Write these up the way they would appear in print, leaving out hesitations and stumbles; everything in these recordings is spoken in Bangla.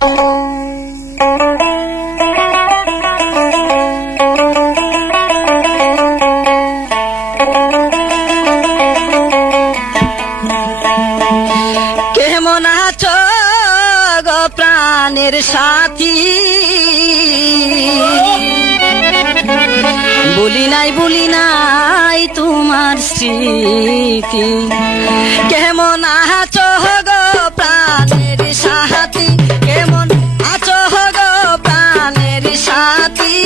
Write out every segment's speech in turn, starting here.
কেমন আছো গো প্রাণের সাথী, বলি নাই তোমার স্মৃতি। কেমন আছো গো প্রাণের সাথী, কেমন আছো গো প্রাণের সাথী,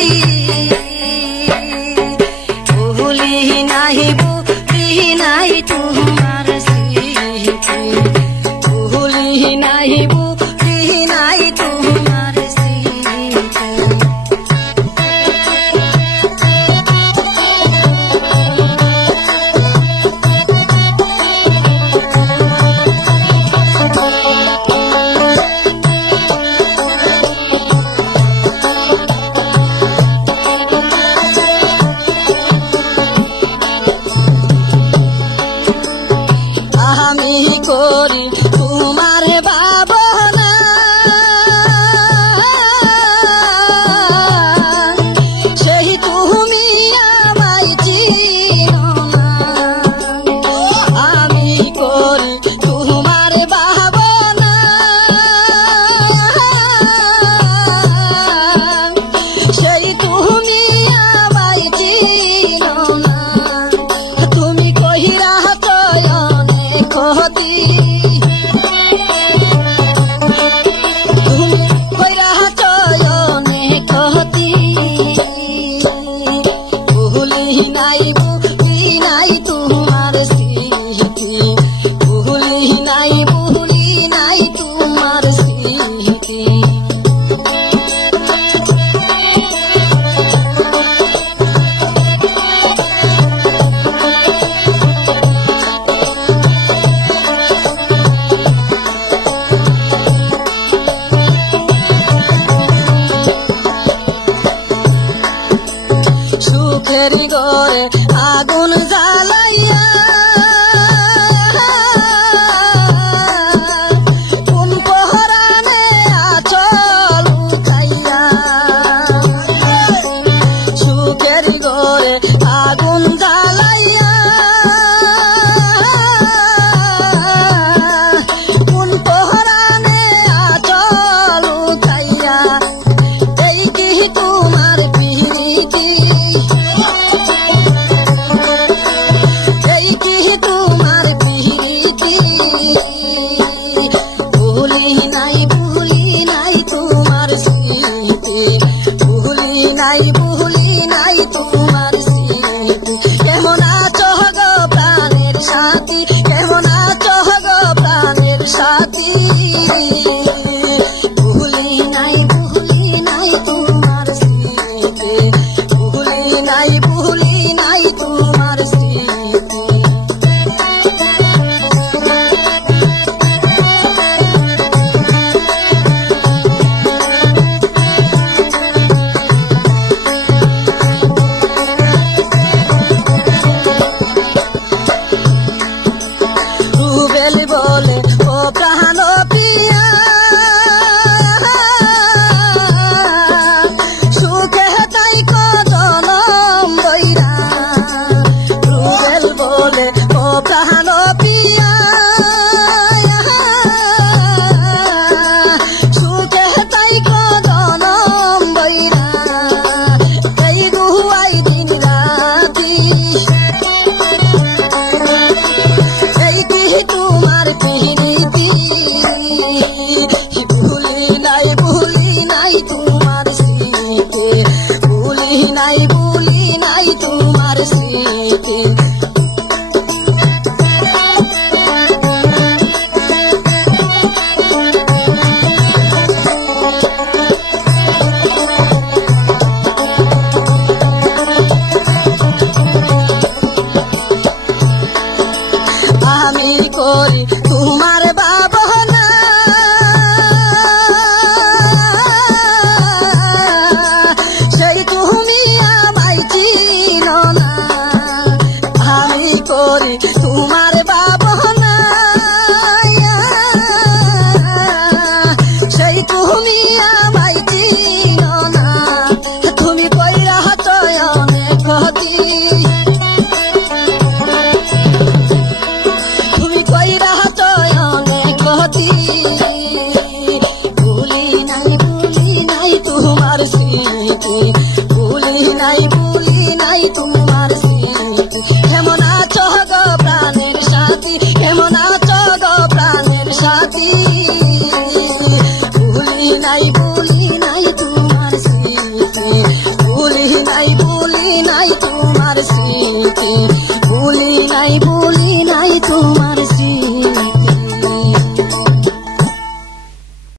বলি নাই তোমার স্মৃতি, বলি নাই তোমার স্মৃতি। আমি করি তোমার ভাবনা, সেই তুমি আমায় চিনো না। আমি করি তোমার ভাবনা, সেই তুমি আমায় চিনো না। তুমি কহিরা ক্ষতি, তুমি কইরা চয়নে ক্ষতি, ভুলি নাই তোমার স্মৃতি, ভুলি নাই তোমার স্মৃতি। সুখের ঘরে